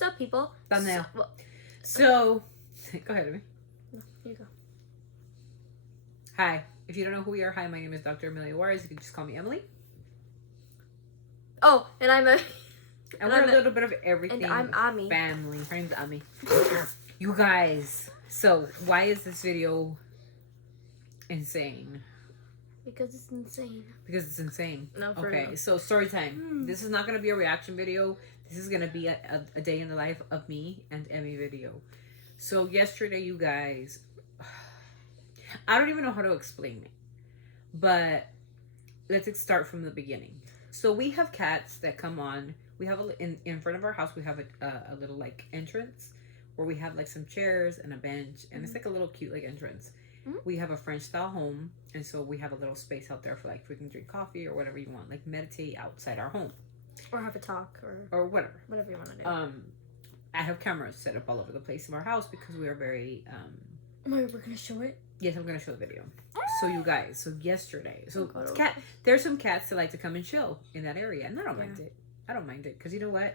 Sup, people? Thumbnail. Well, So, go ahead, Amy. no, here you go. Hi. If you don't know who we are, hi, my name is Dr. Amelia Juarez. You can just call me Emily. Oh, and I'm a... And we're a little bit of everything. And I'm Ami. Family. Her name's Ami. You guys. So, why is this video insane? Because it's insane. Because it's insane. No, for okay, real. so story time. This is not going to be a reaction video. This is going to be a day in the life of me and Emmy video. So yesterday, you guys, I don't even know how to explain it. But let's start from the beginning. So we have cats that come on. We have in front of our house, we have a little like entrance where we have like some chairs and a bench. And it's like a little cute like entrance. We have a French style home, and so we have a little space out there for like we can drink coffee or whatever you want, like meditate outside our home, or have a talk, or whatever you want to do. I have cameras set up all over the place in our house because we are very we're gonna show it. Yes, I'm gonna show the video. So you guys, so yesterday, so God, there's some cats that like to come and chill in that area, and I don't mind it. I don't mind it because you know what,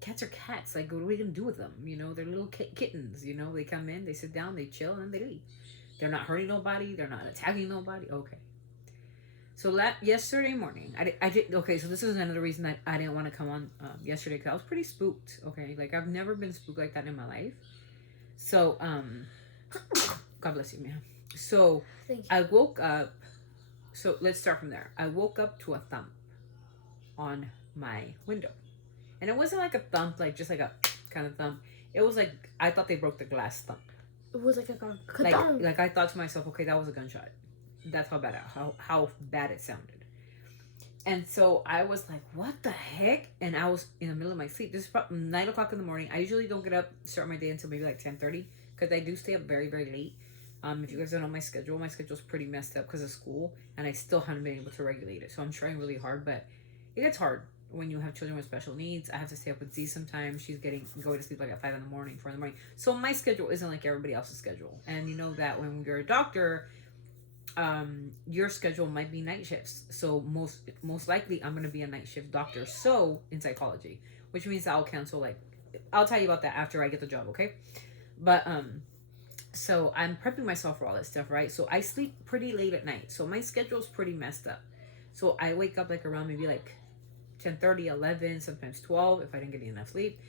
cats are cats. Like, what are we gonna do with them? You know, they're little kittens. You know, they come in, they sit down, they chill, and then they leave. They're not hurting nobody. They're not attacking nobody. Okay. So yesterday morning, I did. Okay, so this is another reason that I didn't want to come on yesterday because I was pretty spooked. Okay, like I've never been spooked like that in my life. So God bless you, man. So I woke up. So let's start from there. I woke up to a thump on my window. And it wasn't like a thump, like just like a kind of thump. It was like, I thought they broke the glass thump. It was like a like I thought to myself, okay, that was a gunshot. That's how bad it sounded. And so I was like, what the heck? And I was in the middle of my sleep. This is probably 9 o'clock in the morning. I usually don't get up, start my day until maybe like 10:30 because I do stay up very, very late. If you guys don't know my schedule's pretty messed up because of school, and I still haven't been able to regulate it. So I'm trying really hard, but it gets hard when you have children with special needs. I have to stay up with Z sometimes. She's going to sleep like at 5 in the morning, 4 in the morning. So my schedule isn't like everybody else's schedule. And you know that when you're a doctor, your schedule might be night shifts. So most likely I'm going to be a night shift doctor. So in psychology, which means I'll cancel I'll tell you about that after I get the job. Okay. But, so I'm prepping myself for all that stuff, right? So I sleep pretty late at night. So my schedule's pretty messed up. So I wake up like around maybe like 10:30, 11, sometimes 12 if I didn't get enough sleep.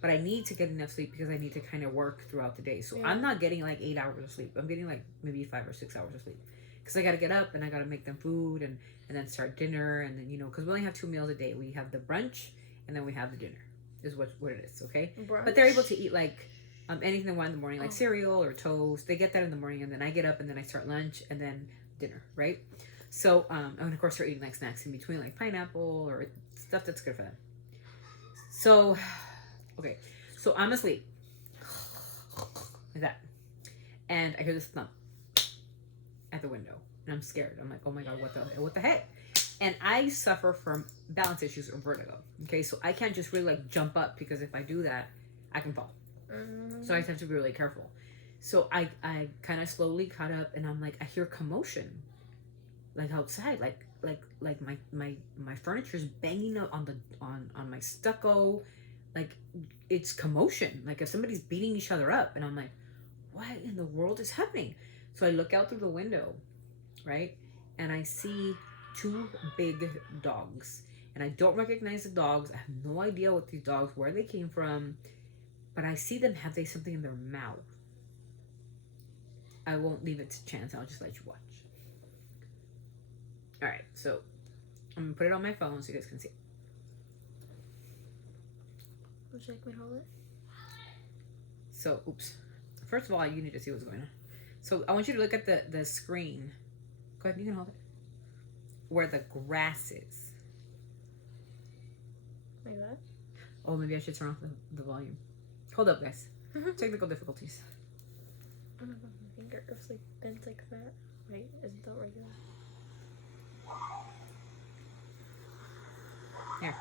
But I need to get enough sleep because I need to kind of work throughout the day. So I'm not getting like 8 hours of sleep. I'm getting like maybe 5 or 6 hours of sleep. Because I got to get up and I got to make them food and then start dinner. And then, you know, because we only have 2 meals a day. We have the brunch and then we have the dinner is what it is, okay? Brunch. But they're able to eat like anything they want in the morning, like cereal or toast. They get that in the morning and then I get up and then I start lunch and then dinner, right? So, and of course they're eating like snacks in between, like pineapple or stuff that's good for them. So, okay. So I'm asleep. Like that. And I hear this thump at the window. And I'm scared. I'm like, oh my God, what the heck? And I suffer from balance issues or vertigo. Okay, so I can't just really like jump up because if I do that, I can fall. So I have to be really careful. So I kind of slowly caught up and I'm like, I hear commotion. Like outside, like my furniture's banging up on my stucco, like it's commotion. Like if somebody's beating each other up, and I'm like, what in the world is happening? So I look out through the window, right, and I see 2 big dogs, and I don't recognize the dogs. I have no idea what these dogs, where they came from, but I see them have something in their mouth. I won't leave it to chance. I'll just let you watch. All right, so I'm gonna put it on my phone so you guys can see. Would you like me to hold it? So, oops. First of all, you need to see what's going on. So I want you to look at the screen. Go ahead, you can hold it. Where the grass is. Like that? Oh, maybe I should turn off the volume. Hold up, guys. Technical difficulties. I don't know, my finger is like bent like that. Right? Isn't that regular? Here.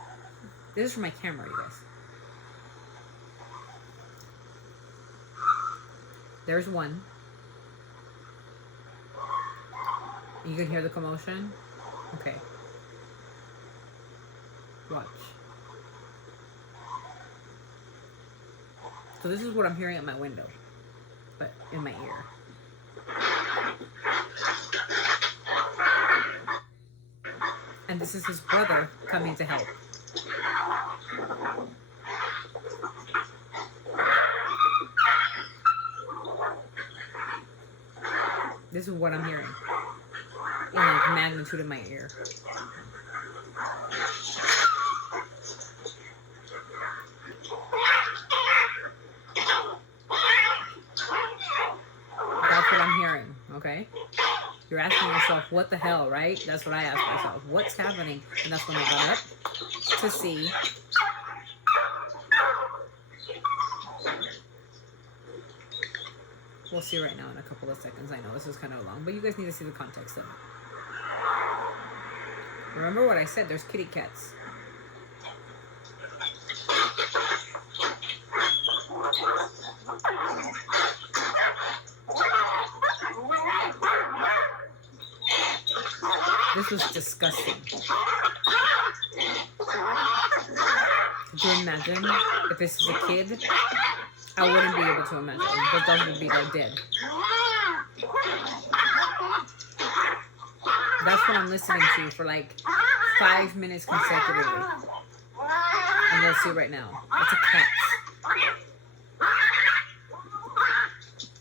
This is for my camera, you guys. There's one. You can hear the commotion? Okay. Watch. So this is what I'm hearing at my window, but in my ear. And this is his brother coming to help. This is what I'm hearing in like magnitude in my ear. That's what I'm hearing, okay? You're asking yourself, what the hell, right? That's what I asked myself. What's happening? And that's when I got up to see. We'll see right now in a couple of seconds. I know this is kind of long, but you guys need to see the context of it. Remember what I said, there's kitty cats. This was disgusting. Could you imagine if this is a kid? I wouldn't be able to imagine. The dog would be like dead. That's what I'm listening to for like 5 minutes consecutively. And you'll see right now. It's a cat.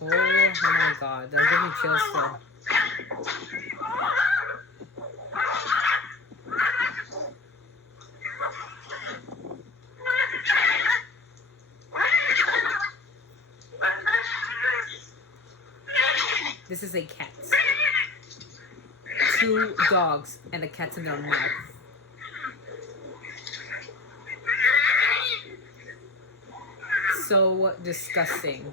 Oh my god. That gives me chills still. This is a cat. 2 dogs and a cat's in their mouth. So disgusting.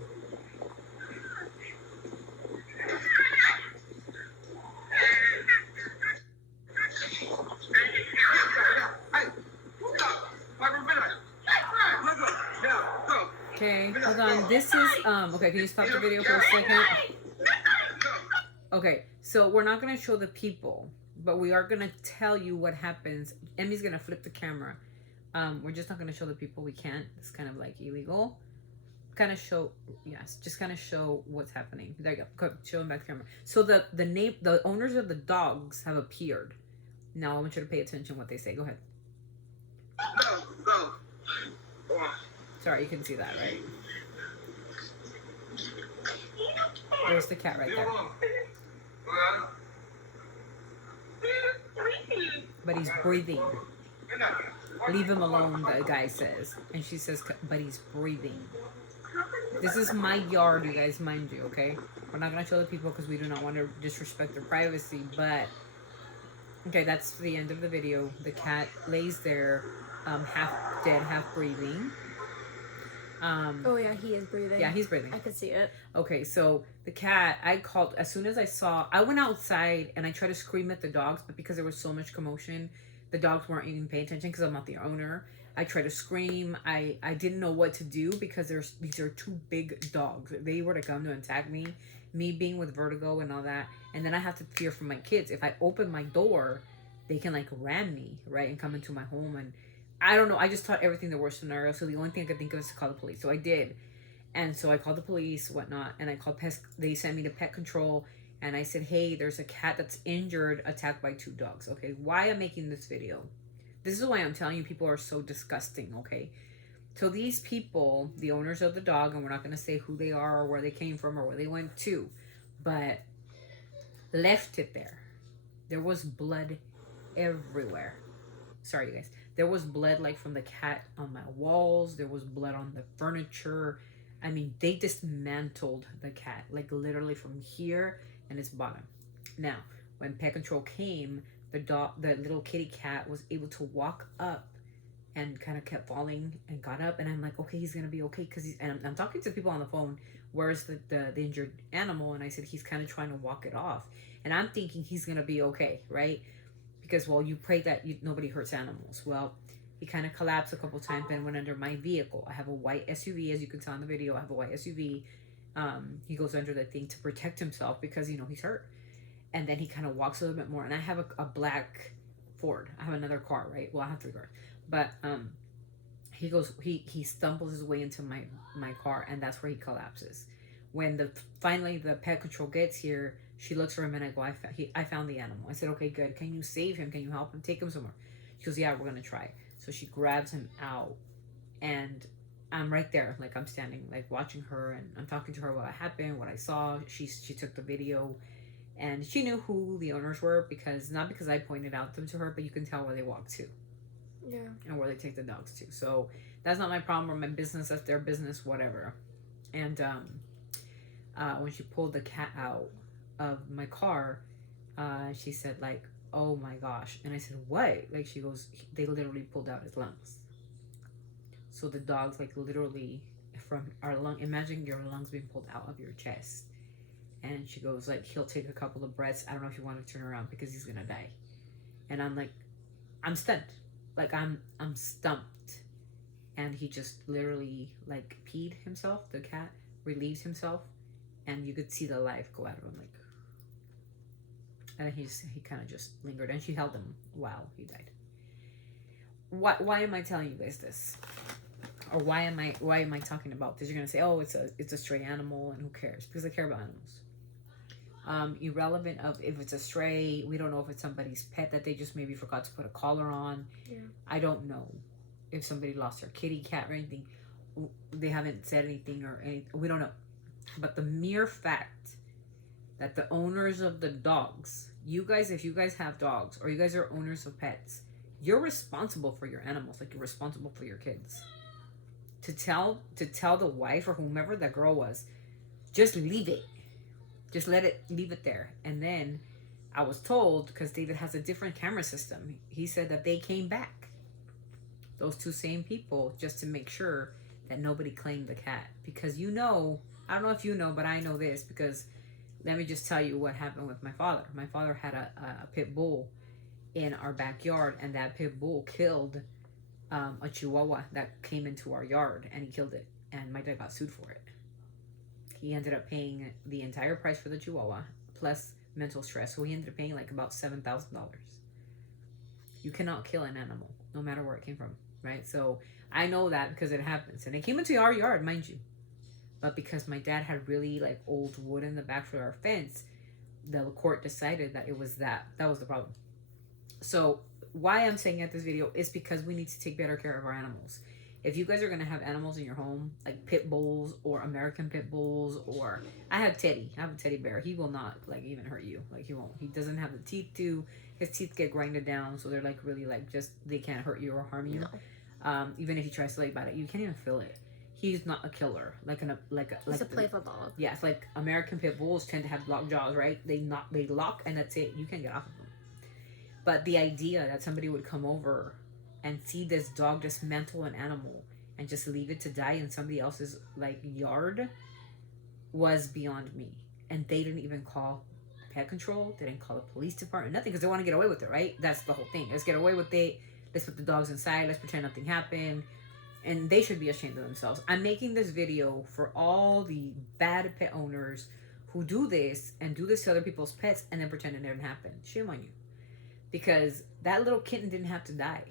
Okay, hold on. This is okay, can you stop the video for a second? Okay, so we're not going to show the people, but we are going to tell you what happens. Emmy's going to flip the camera. We're just not going to show the people. We can't. It's kind of like illegal. Kind of show, yes, just kind of show what's happening. There you go. Go show them back the camera. So the owners of the dogs have appeared. Now I want you to pay attention what they say. Go ahead. Go. Sorry, you can see that, right? There's the cat right there. But he's breathing. Leave him alone, the guy says. And she says, but he's breathing. This is my yard, you guys, mind you, okay? We're not going to show the people because we do not want to disrespect their privacy, but... Okay, that's the end of the video. The cat lays there, half dead, half breathing. Oh yeah, he is breathing. Yeah, he's breathing. I could see it. Okay, so the cat, I called, as soon as I went outside and I tried to scream at the dogs, but because there was so much commotion, the dogs weren't even paying attention because I'm not the owner. I tried to scream. I didn't know what to do because these are 2 big dogs. They were to come to attack me being with vertigo and all that. And then I have to fear for my kids. If I open my door, they can like ram me, right? And come into my home. And I don't know. I just thought everything the worst scenario. So the only thing I could think of is to call the police. So I did. And so I called the police, whatnot. And I called pest. They sent me to pet control. And I said, hey, there's a cat that's injured, attacked by 2 dogs. Okay, why I'm making this video? This is why I'm telling you people are so disgusting, okay? So these people, the owners of the dog, and we're not going to say who they are or where they came from or where they went to, but left it there. There was blood everywhere. Sorry, you guys. There was blood like from the cat on my walls. There was blood on the furniture. I mean, they dismantled the cat, like literally from here and its bottom. Now, when pet control came, the little kitty cat was able to walk up and kind of kept falling and got up. And I'm like, okay, he's going to be okay. And I'm talking to people on the phone. Where's the injured animal? And I said, he's kind of trying to walk it off. And I'm thinking he's going to be okay, right? Because, well, you pray that nobody hurts animals. Well, he kind of collapsed a couple times and went under my vehicle. I have a white SUV, as you can tell in the video. I have a white SUV. He goes under the thing to protect himself because, he's hurt. And then he kind of walks a little bit more. And I have a black Ford. I have another car, right? Well, I have 3 cars. But he goes, he stumbles his way into my car, and that's where he collapses. When finally the pet control gets here, she looks for him, and I go, I found the animal. I said, okay, good. Can you save him? Can you help him? Take him somewhere. She goes, yeah, we're gonna try. So she grabs him out, and I'm right there, like I'm standing, like watching her, and I'm talking to her what happened, what I saw. She took the video, and she knew who the owners were not because I pointed out them to her, but you can tell where they walk to. Yeah. And where they take the dogs to. So that's not my problem or my business. That's their business, whatever. And when she pulled the cat out of my car, she said like, "Oh my gosh!" And I said, "What?" Like she goes, "They literally pulled out his lungs." So the dog's like literally from our lung. Imagine your lungs being pulled out of your chest. And she goes like, he'll take a couple of breaths. I don't know if you want to turn around because he's gonna die. And I'm like, I'm stunned. Like I'm stumped. And he just literally like peed himself. The cat relieved himself, and you could see the life go out of him. Like, and then he kind of just lingered, and she held him while he died. Why am I telling you guys this? Or why am I talking about this? You're gonna say, oh, it's a stray animal, and who cares? Because I care about animals. Irrelevant of if it's a stray, we don't know if it's somebody's pet that they just maybe forgot to put a collar on. Yeah. I don't know if somebody lost their kitty, cat, or anything. They haven't said anything or anything. We don't know. But the mere fact that the owners of the dogs, you guys, if you guys have dogs or you guys are owners of pets, you're responsible for your animals, like you're responsible for your kids. To tell the wife or whomever that girl was, just leave it. Just leave it there. And then I was told, because David has a different camera system, he said that they came back, those two same people, just to make sure that nobody claimed the cat. Because I don't know if you know, but I know this, because let me just tell you what happened with my father. My father had a pit bull in our backyard, and that pit bull killed a chihuahua that came into our yard, and he killed it, and my dad got sued for it. He ended up paying the entire price for the chihuahua plus mental stress, so he ended up paying like about $7,000. You cannot kill an animal no matter where it came from, right? So I know that because it happens, and it came into our yard, mind you, but because my dad had really like old wood in the back for our fence, the court decided that it was that was the problem. So why I'm saying at this video is because we need to take better care of our animals. If you guys are going to have animals in your home, like pit bulls or American pit bulls, or I have Teddy. I have a teddy bear. He will not like even hurt you. Like he won't. He doesn't have the teeth to. His teeth get grinded down, so they're like really like just they can't hurt you or harm you. No. Even if he tries to like bite it, you can't even feel it. He's not a killer. He's a playful dog. Yeah, it's like American pit bulls tend to have locked jaws, right? They lock, and that's it. You can't get off of them. But the idea that somebody would come over and see this dog dismantle an animal and just leave it to die in somebody else's like yard was beyond me. And they didn't even call pet control. They didn't call the police department. Nothing, because they want to get away with it, right? That's the whole thing. Let's get away with it. Let's put the dogs inside. Let's pretend nothing happened. And they should be ashamed of themselves. I'm making this video for all the bad pet owners who do this and do this to other people's pets and then pretend it didn't happen. Shame on you. Because that little kitten didn't have to die.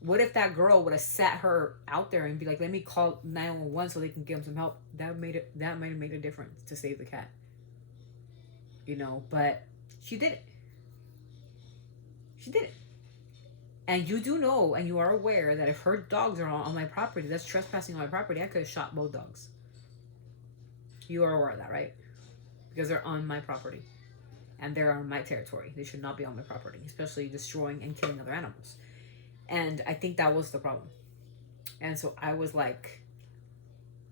What if that girl would have sat her out there and be like, let me call 911 so they can give him some help? That might have made a difference to save the cat. But she did it. She did it. And you do know, and you are aware that if her dogs are on my property, that's trespassing on my property, I could have shot both dogs. You are aware of that, right? Because they're on my property. And they're on my territory. They should not be on my property, especially destroying and killing other animals. And I think that was the problem. And so I was like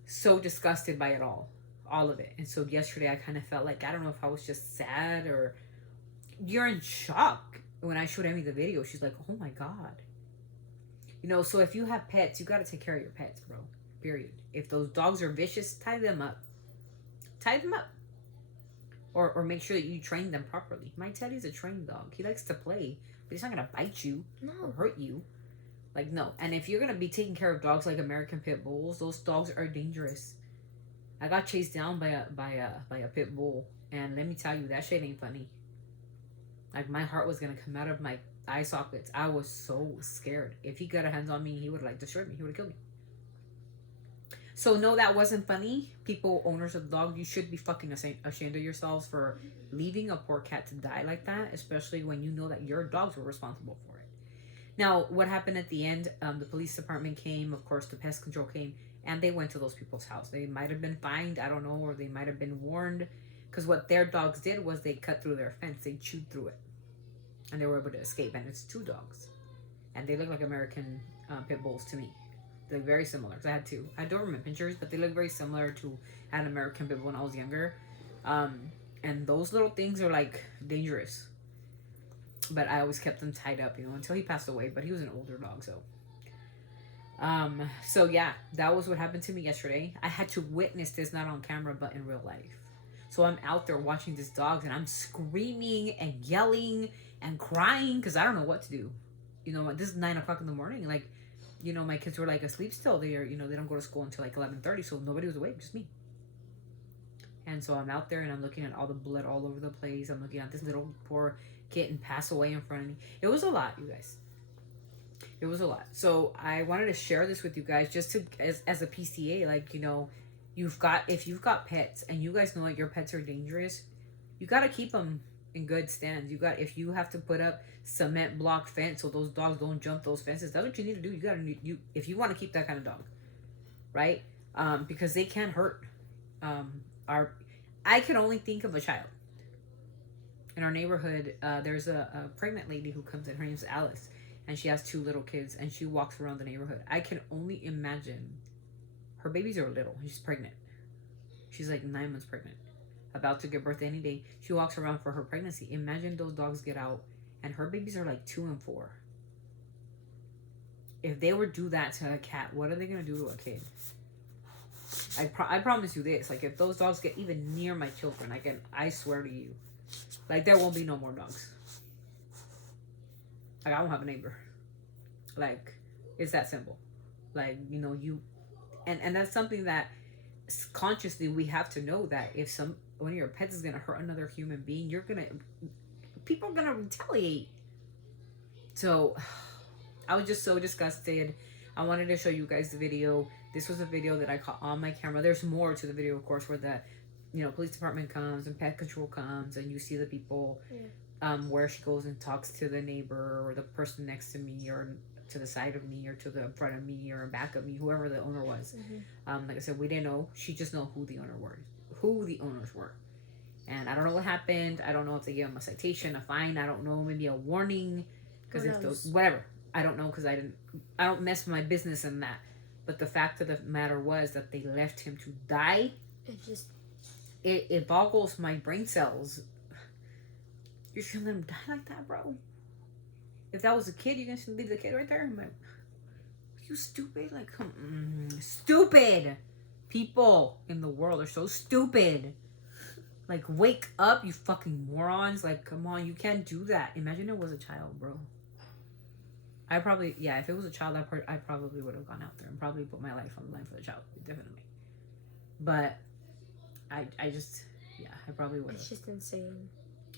so disgusted by it all of it. And so yesterday I kind of felt like, I don't know if I was just sad or you're in shock. When I showed Emmy the video, she's like, oh my God. So if you have pets, you got to take care of your pets, bro. Period. If those dogs are vicious, tie them up. Tie them up. Or make sure that you train them properly. My Teddy's a trained dog. He likes to play, but he's not going to bite you or hurt you. Like, no. And if you're going to be taking care of dogs like American pit bulls, those dogs are dangerous. I got chased down by a pit bull. And let me tell you, that shit ain't funny. Like, my heart was going to come out of my eye sockets. I was so scared. If he got a hands on me, he would have like destroyed me. He would have killed me. So no, that wasn't funny. People, owners of the dog, you should be fucking ashamed of yourselves for leaving a poor cat to die like that, especially when you know that your dogs were responsible for it. Now, what happened at the end? The police department came, of course, the pest control came, and they went to those people's house. They might have been fined, I don't know, or they might have been warned, because what their dogs did was they cut through their fence, they chewed through it, and they were able to escape. And it's 2 dogs, and they look like American pit bulls to me. They're very similar. Cause I had 2. I don't remember pictures, but they look very similar to an American pit bull when I was younger. And those little things are like dangerous. But I always kept them tied up, until he passed away. But he was an older dog, so. So yeah, that was what happened to me yesterday. I had to witness this, not on camera, but in real life. So I'm out there watching these dogs, and I'm screaming and yelling and crying because I don't know what to do. This is 9 o'clock in the morning. Like, my kids were like asleep still. They don't go to school until like 11:30, so nobody was awake, just me. And so I'm out there and I'm looking at all the blood all over the place. I'm looking at this little poor kitten pass away in front of me. It was a lot, you guys. It was a lot. So I wanted to share this with you guys just to as a PCA, like, if you've got pets and you guys know that your pets are dangerous, you got to keep them in good stands. If you have to put up cement block fence so those dogs don't jump those fences, that's what you need to do. If you want to keep that kind of dog, right? Because they can hurt. I can only think of a child in our neighborhood. There's a pregnant lady who comes in. Her name's Alice, and she has 2 little kids, and she walks around the neighborhood. I can only imagine. Her babies are little. She's pregnant. She's like 9 months pregnant, about to give birth any day. She walks around for her pregnancy. Imagine those dogs get out, and her babies are like 2 and 4. If they would do that to a cat, what are they gonna do to a kid? I promise you this. Like, if those dogs get even near my children, I swear to you, like, there won't be no more dogs. Like, I won't have a neighbor. Like, it's that simple. Like, and that's something that consciously we have to know, that if one of your pets is gonna hurt another human being, people are gonna retaliate. So I was just so disgusted. I wanted to show you guys the video. This was a video that I caught on my camera. There's more to the video, of course, where the police department comes and pet control comes, and you see the people where she goes and talks to the neighbor or the person next to me, or to the side of me, or to the front of me, or back of me, whoever the owner was. Like I said, we didn't know. She just know who the owners were. And I don't know what happened. I don't know if they gave them a citation, a fine. I don't know, maybe a warning, because whatever. I don't know, because I don't mess my business in that. But the fact of the matter was that they left him to die. It boggles my brain cells. You're just gonna let him die like that, bro? If that was a kid, you're gonna leave the kid right there? I'm like, are you stupid? Like, stupid people in the world are so stupid. Like, wake up, you fucking morons. Like, come on, you can't do that. Imagine it was a child, bro. If it was a child, I probably would have gone out there and probably put my life on the line for the child, definitely. But I probably would have. It's just insane.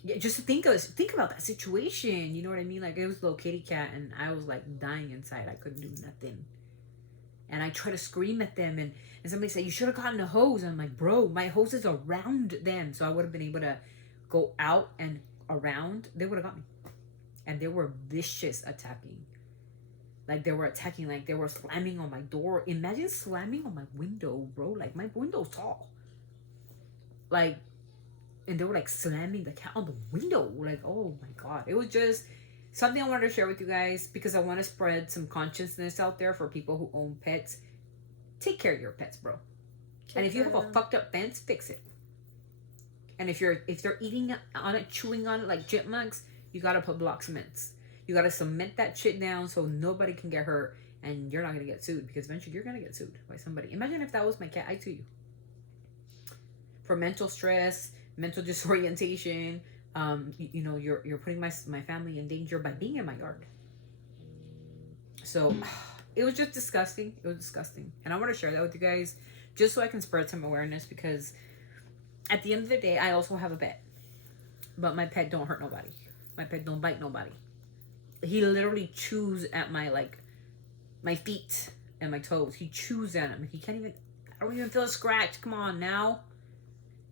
Yeah, just think about that situation. You know what I mean? Like, it was a little kitty cat, and I was like dying inside. I couldn't do nothing, and I tried to scream at them, and somebody said, "You should have gotten a hose." And I'm like, bro, my hose is around them, so I would have been able to go out and around. They would have got me, and they were vicious attacking. Like, they were attacking, like, they were slamming on my door. Imagine slamming on my window, bro. Like, my window's tall. Like, and they were, like, slamming the cat on the window. Like, oh, my God. It was just something I wanted to share with you guys, because I want to spread some consciousness out there for people who own pets. Take care of your pets, bro. And if you have a fucked up fence, fix it. And if they're eating on it, chewing on it like chipmunks, you got to put block cements. You got to cement that shit down so nobody can get hurt, and you're not going to get sued, because eventually you're going to get sued by somebody. Imagine if that was my cat, I'd sue you. For mental stress, mental disorientation, you're putting my family in danger by being in my yard. So it was just disgusting. It was disgusting. And I want to share that with you guys just so I can spread some awareness, because at the end of the day, I also have a pet. But my pet don't hurt nobody. My pet don't bite nobody. he literally chews at my my feet and my toes. He chews at them. He can't even. I don't even feel a scratch. Come on now.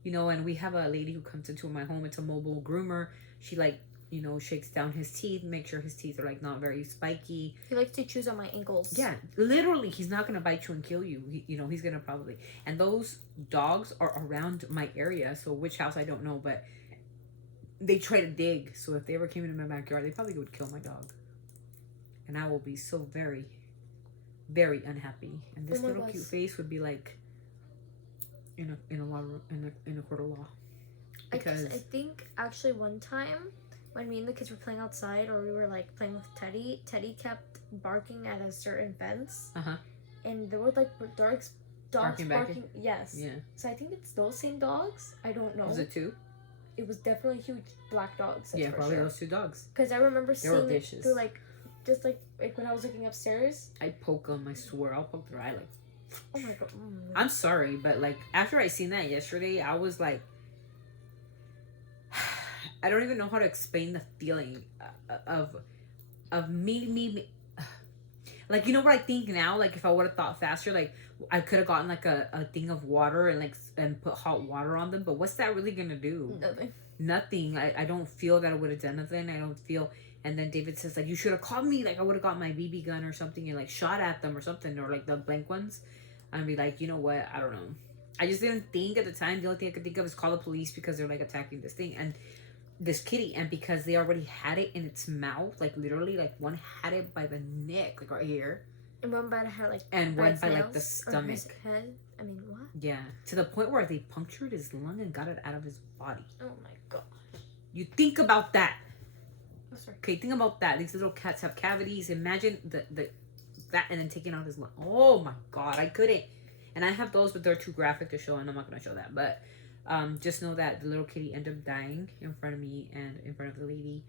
You know, and we have a lady who comes into my home. It's a mobile groomer. She shakes down his teeth, make sure his teeth are not very spiky. He likes to chews on my ankles. Yeah, literally, he's not gonna bite you and kill you. He's gonna probably. And those dogs are around my area, so which house I don't know, but they try to dig. So if they ever came into my backyard, they probably would kill my dog, and I will be so very, very unhappy. And this little cute face would be like in a court of law. Because I think actually one time when me and the kids were playing outside, or we were playing with Teddy kept barking at a certain fence. And there were dogs barking. Yes. Yeah. So I think it's those same dogs. I don't know. Was it two? It was definitely huge black dogs. Yeah, probably those two dogs. Because I remember they were vicious. Through just when I was looking upstairs. I poke them. I swear, I'll poke their eye Oh my god. I'm sorry, but after I seen that yesterday, I was like, I don't even know how to explain the feeling of me. You know what I think now? If I would have thought faster, I could have gotten a thing of water and put hot water on them. But what's that really gonna do? Nothing. I don't feel that I would have done nothing. I don't feel. And then David says you should have called me. I would have got my BB gun or something and shot at them or something, or the blank ones. I'd be you know what? I don't know. I just didn't think at the time. The only thing I could think of is call the police because they're attacking this thing and this kitty, and because they already had it in its mouth, literally, one had it by the neck, right here, and one by the head, and one by the stomach. His head. I mean, what? Yeah, to the point where they punctured his lung and got it out of his body. Oh my god! You think about that. Oh, sorry. Okay, think about that. These little cats have cavities. Imagine that, and then taking out his lung. Oh my god, I couldn't. And I have those, but they're too graphic to show, and I'm not gonna show that. But just know that the little kitty ended up dying in front of me and in front of the lady,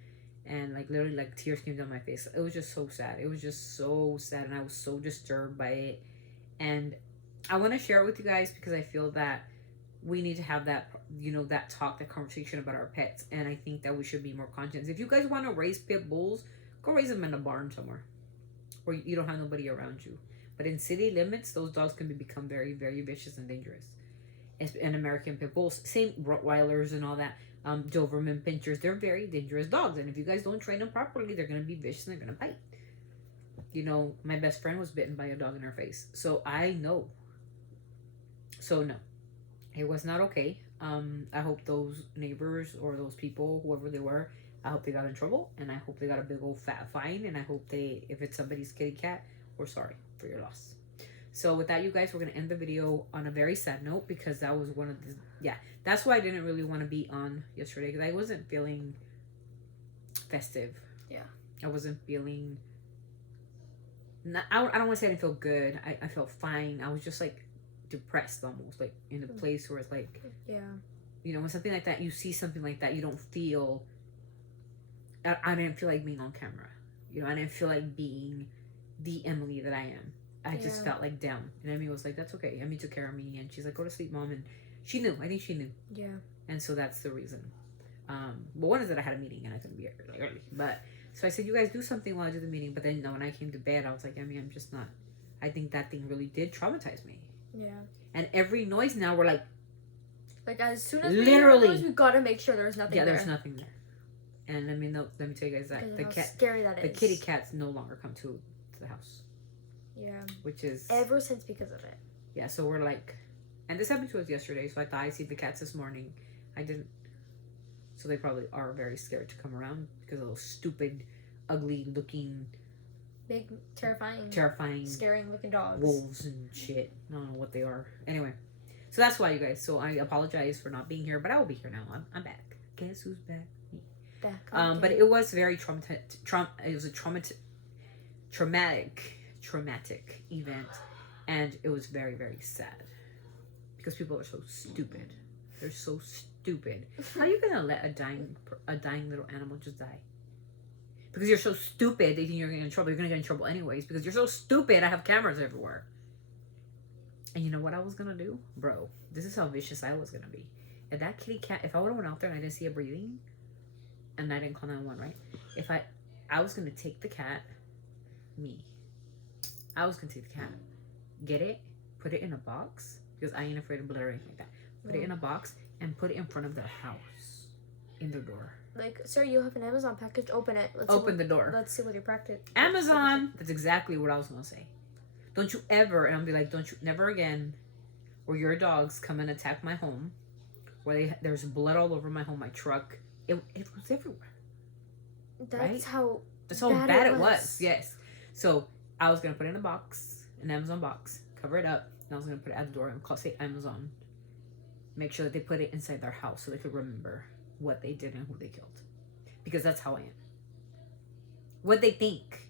and literally tears came down my face. It was just so sad. It was just so sad, and I was so disturbed by it. And I want to share it with you guys because I feel that we need to have that that talk, that conversation about our pets. And I think that we should be more conscious. If you guys want to raise pit bulls, go raise them in a barn somewhere where you don't have nobody around you. But in city limits, those dogs can become very, very vicious and dangerous. And American pit bulls, same Rottweilers and all that, Doberman pinchers, they're very dangerous dogs. And if you guys don't train them properly, they're going to be vicious and they're going to bite. My best friend was bitten by a dog in her face. So I know. So no, it was not okay. I hope those neighbors or those people, whoever they were, I hope they got in trouble. And I hope they got a big old fat fine. And I hope if it's somebody's kitty cat, we're sorry for your loss. So with that, you guys, we're going to end the video on a very sad note because that was one of the, that's why I didn't really want to be on yesterday because I wasn't feeling festive. Yeah. I wasn't feeling, I don't want to say I didn't feel good. I felt fine. I was just depressed almost, in a place where it's when something like that, you see something like that, you don't feel, I didn't feel like being on camera. I didn't feel like being the Emily that I am. I just felt down. And Emmy was that's okay. Emmy took care of me. And she's go to sleep, Mom. And she knew. I think she knew. Yeah. And so that's the reason. But one is that I had a meeting and I couldn't be early. But, so I said, you guys do something while I do the meeting. But then when I came to bed, I was Emmy, I'm just not. I think that thing really did traumatize me. Yeah. And every noise now, we're as soon as we hear a noise, we gotta make sure there's nothing there. Yeah, there's nothing there. And let me tell you guys that the cat, scary that is. The kitty cats no longer come to the house. Yeah. Which is ever since because of it. Yeah, so we're and this happened to us yesterday, so I thought I see the cats this morning. I didn't. So they probably are very scared to come around because of those stupid, ugly looking, big, terrifying, scaring looking dogs. Wolves and shit. I don't know what they are. Anyway. So that's why, you guys. So I apologize for not being here, but I will be here now. I'm back. Guess who's back? Me. Back. But it was very traumatic. It was a traumatic event, and it was very, very sad because people are so stupid. They're so stupid. How are you gonna let a dying little animal just die? Because you're so stupid, thinking you're gonna get in trouble. You're gonna get in trouble anyways because you're so stupid. I have cameras everywhere. And you know what I was gonna do, bro? This is how vicious I was gonna be. If that kitty cat, if I would have went out there and I didn't see it breathing, and I didn't call 911, right? If I I was gonna take the cat. I was gonna take the cat, get it, put it in a box because I ain't afraid of blood or anything like that. Put it in a box and put it in front of their house, in their door. Like, sir, you have an Amazon package. Open it. Open the door. Let's see what your practice. Amazon. That's exactly what I was gonna say. Don't you ever, and I'll be like, don't you never again, where your dogs come and attack my home, where there's blood all over my home, my truck. It was everywhere. That's how. That's how bad it was. Yes. So I was gonna put it in a box, an Amazon box, cover it up, and I was gonna put it at the door and say Amazon. Make sure that they put it inside their house so they could remember what they did and who they killed. Because that's how I am. What they think.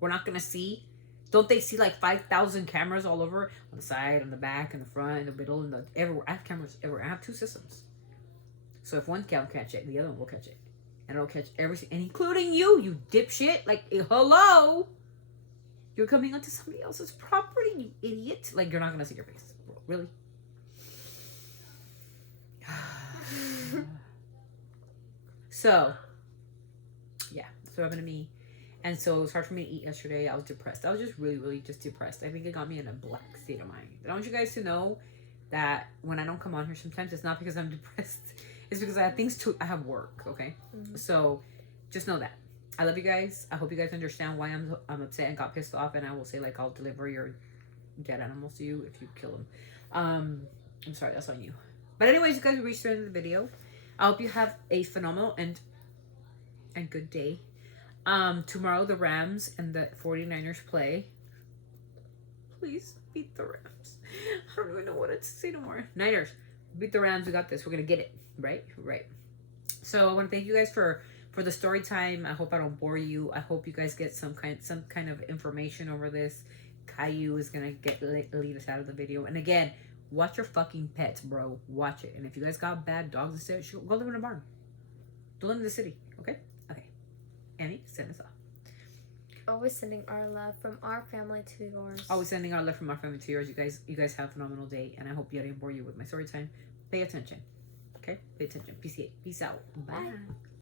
We're not gonna see. Don't they see like 5,000 cameras all over? On the side, on the back, in the front, in the middle, in the everywhere. I have cameras everywhere. I have 2 systems. So if one can catch it, the other one will catch it. And it'll catch everything, and including you dipshit. Like, hello? You're coming onto somebody else's property, you idiot. Like, you're not gonna see your face. Really? So, yeah, that's what happened to me. And so it was hard for me to eat yesterday. I was depressed. I was just really, really just depressed. I think it got me in a black state of mind. And I want you guys to know that when I don't come on here sometimes, it's not because I'm depressed. It's because I have things to, I have work, okay? Mm-hmm. So just know that. I love you guys. I hope you guys understand why I'm upset and got pissed off. And I will say, like, I'll deliver your dead animals to you if you kill them. I'm sorry, that's on you. But anyways, you guys reached the end of the video. I hope you have a phenomenal and good day. Tomorrow the Rams and the 49ers play. Please beat the Rams. I don't even know what to say no more. Niners, beat the Rams. We got this. We're gonna get it. Right. So I want to thank you guys for the story time. I hope I don't bore you. I hope you guys get some kind of information over this. Caillou is gonna lead us out of the video. And again, watch your fucking pets, bro. Watch it. And if you guys got bad dogs instead, go live in a barn. Don't live in the city. Okay. Annie, send us off. Always sending our love from our family to yours. Always sending our love from our family to yours. You guys have a phenomenal day, and I hope I didn't bore you with my story time. Pay attention. Okay? Pay attention. Peace out. Bye.